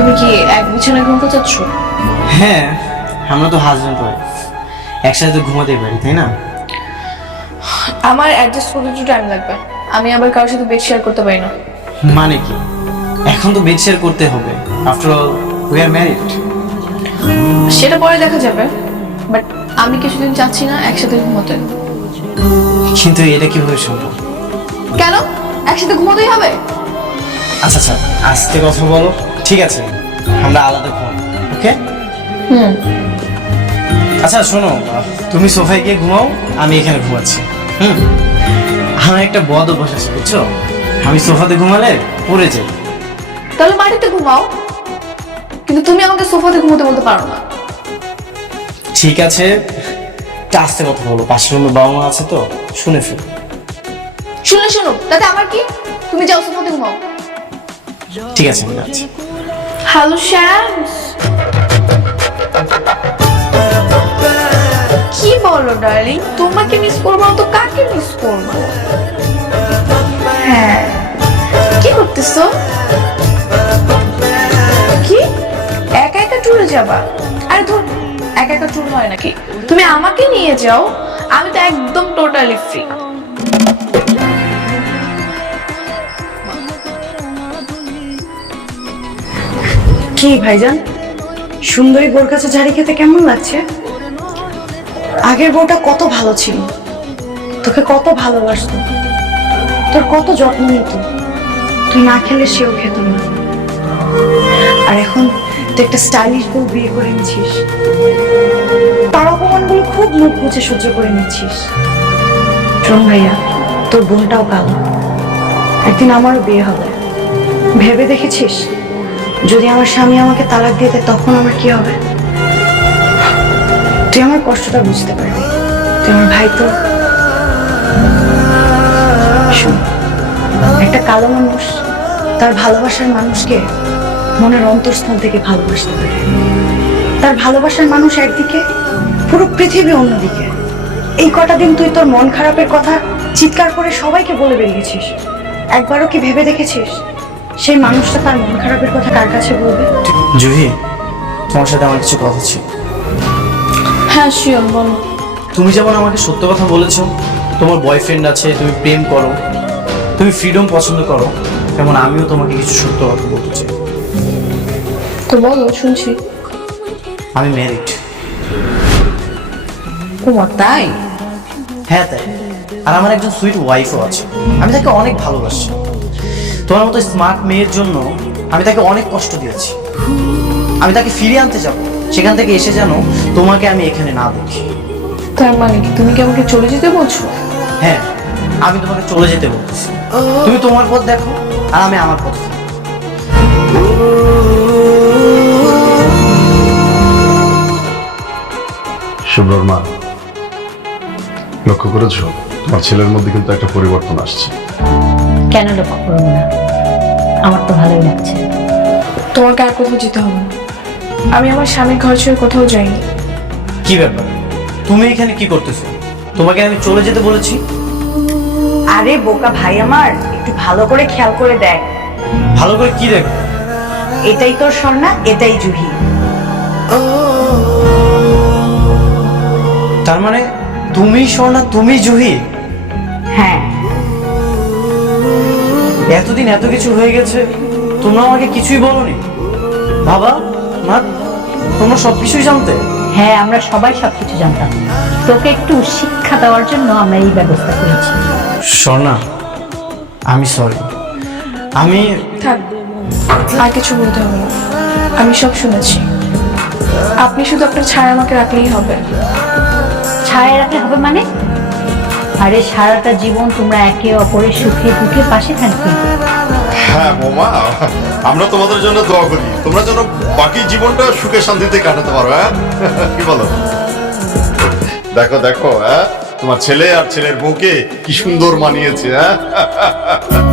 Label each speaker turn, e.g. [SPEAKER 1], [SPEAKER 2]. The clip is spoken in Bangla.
[SPEAKER 1] তুমি কি এক বিছানায় ঘুমাতে চাচ্ছ?
[SPEAKER 2] হ্যাঁ, আমরা তো হাজব্যান্ড ওয়াইফ, একসাথে তো ঘুমাতেই পারি, তাই না?
[SPEAKER 1] আমার অ্যাডজাস্ট করতে একটু টাইম লাগবে। আমি আবার কারোর সাথে বেড শেয়ার করতে পারি না।
[SPEAKER 2] মানে কি, এখন তো বেড শেয়ার করতে হবে, after all we are married.
[SPEAKER 1] সেটা পরে দেখা যাবে, বাট আমি কিছুদিন চাচ্ছি না একসাথে ঘুমোতে।
[SPEAKER 2] কিন্তু এটা কিভাবে সম্ভব?
[SPEAKER 1] কেন? একসাথে ঘুমোতেই হবে?
[SPEAKER 2] আচ্ছা আচ্ছা, আস্তে কথা বলো। ঠিক আছে, আমরা আলাদা ঘুমাবো, ওকে? আচ্ছা শোনো, তুমি সোফায় গিয়ে ঘুমাও, আমি এখানে ঘুমাচ্ছি। আমার একটা বদ অভ্যাস আছে, বুঝছো? আমি সোফাতে ঘুমালে পড়ে যাই।
[SPEAKER 1] তাহলে মাটিতে ঘুমাও, কিন্তু তুমি আমাকে সোফাতে ঘুমোতে বলতে পারো না।
[SPEAKER 2] ঠিক আছে, আস্তে কথা বলো, পাশের রুমে বাবা মা আছে তো, শুনে ফেলো।
[SPEAKER 1] শুনে শোনো, তাতে আমার কি? তুমি যাও সোফাতে ঘুমাও।
[SPEAKER 2] ঠিক আছে, আমি যাচ্ছি।
[SPEAKER 1] হ্যালো শ্যামস, কি বলো ডার্লিং? তোমাকে মিস করবো না তো কাকে মিস করবো? হ্যাঁ, কি করতেছো? কি একা একা ট্যুরে যাবা? আরে ধর, একা একা ট্যুর হয় নাকি? তুমি আমাকে নিয়ে যাও, আমি তো একদম টোটালি ফ্রি।
[SPEAKER 3] কি ভাইজান, সুন্দরী বোর কাছে ঝাড়ি খেতে কেমন লাগছে? আগের বউটা কত ভালো ছিল, তোকে কত ভালোবাসতো, তোর কত যত্ন নিত, তুই না খেলে সেও খেত না। আর এখন তুই একটা স্টাইলিশ বউ বিয়ে করে নিচ্ছিস, তার অপমানগুলো খুব মুখ বুঝে সহ্য করে নিচ্ছিস। শোন ভাইয়া, তোর বোনটাও কালো, একদিন আমারও বিয়ে হবে। ভেবে দেখেছিস যদি আমার স্বামী আমাকে তালাক দিয়ে দেয় তখন আমার কি হবে? তুই আমার কষ্টটা বুঝতে পারবি, তুই আমার ভাই তো। শোন, একটা কালো মানুষ তার ভালোবাসার মানুষকে মনের অন্তঃস্থল থেকে ভালোবাসতে পারে। তার ভালোবাসার মানুষ একদিকে, পুরো পৃথিবী অন্যদিকে। এই কটা দিন তুই তোর মন খারাপের কথা চিৎকার করে সবাইকে বলে বেরিয়েছিস, একবারও কি ভেবে দেখেছিস সেই মানুষটা তার মন খারাপের কথা কার কাছে বলবে?
[SPEAKER 2] জুহি, তোমার সাথে আমার কিছু কথা ছিল।
[SPEAKER 1] হ্যাঁ শিওর, বলো।
[SPEAKER 2] তুমি যেমন আমাকে সত্য কথা বলেছো, তোমার বয়ফ্রেন্ড আছে, তুমি প্রেম করো, তুমি ফ্রিডম পছন্দ করো, তেমন আমিও তোমাকে কিছু সত্য কথা বলতে চাই।
[SPEAKER 1] তো বলো, শুনছি।
[SPEAKER 2] আমি ম্যারিড।
[SPEAKER 1] তোমার তাই?
[SPEAKER 2] হ্যাঁ তাই, আর আমার একজন সুইট ওয়াইফও আছে। আমি তাকে অনেক ভালোবাসি। তোমার মতো স্মার্ট মেয়ের জন্য আমি তাকে অনেক কষ্ট দিয়েছি। আমি তাকে ফিরিয়ে আনতে যাব, সেখান থেকে এসে যেন তোমাকে আমি এখানে না দেখি।
[SPEAKER 1] তার মানে কি তুমি কি আমাকে চলে যেতে বলছো?
[SPEAKER 2] হ্যাঁ, আমি তোমাকে চলে যেতে বলতেছি। তুমি তোমার পথ দেখো, আর আমি আমার পথ দেখি।
[SPEAKER 4] শুভ্রর মা, লক্ষ্য করেছো তোমার ছেলের মধ্যে কিন্তু একটা পরিবর্তন আসছে?
[SPEAKER 5] কেন লক্ষ্য করবো না? আমার তো ভালোই লাগছে।
[SPEAKER 1] তোমাকে আর কোথাও যেতে হবে না, আমি আমার স্বামীর ঘর ছেড়ে কোথাও যাইনি।
[SPEAKER 2] কি ব্যাপার, তুমি এখানে কি করতেছো? তোমাকে আমি চলে যেতে বলেছি।
[SPEAKER 3] আরে বোকা ভাই আমার, একটু ভালো করে খেয়াল করে দেখ।
[SPEAKER 2] ভালো করে কি দেখো?
[SPEAKER 3] এটাই তোর স্বর্ণা, এটাই জুহি।
[SPEAKER 2] তার মানে তুমি স্বর্ণা, তুমি জুহি?
[SPEAKER 3] হ্যাঁ।
[SPEAKER 2] এতদিন এত কিছু হয়ে গেছে, তোমরা আমাকে কিছুই বলোনি? বাবা মা, তোমরা সবকিছুই জানতে?
[SPEAKER 5] হ্যাঁ, আমরা সবাই সবকিছু জানতাম, তোকে একটু শিক্ষা দেওয়ার জন্য আমরা এই ব্যবস্থা করেছি।
[SPEAKER 2] স্বর্ণা, আমি সরি। আমি
[SPEAKER 1] থাক, আর কিছু বলতে হবে না, আমি সব শুনেছি। আপনি শুধু আপনার ছায়া আমাকে রাখলেই হবে।
[SPEAKER 5] ছায়া রাখলে হবে মানে? আরে সারাটা জীবন তোমরা একে অপরের সুখে দুঃখে পাশে থাকবে।
[SPEAKER 4] হ্যাঁ বৌমা, আমরা তোমাদের জন্য দোয়া করি, তোমরা যেন বাকি জীবনটা সুখে শান্তিতে কাটাতে পারো। হ্যাঁ, কি বলো? দেখো দেখো, হ্যাঁ তোমার ছেলে আর ছেলের বউকে কি সুন্দর মানিয়েছে। হ্যাঁ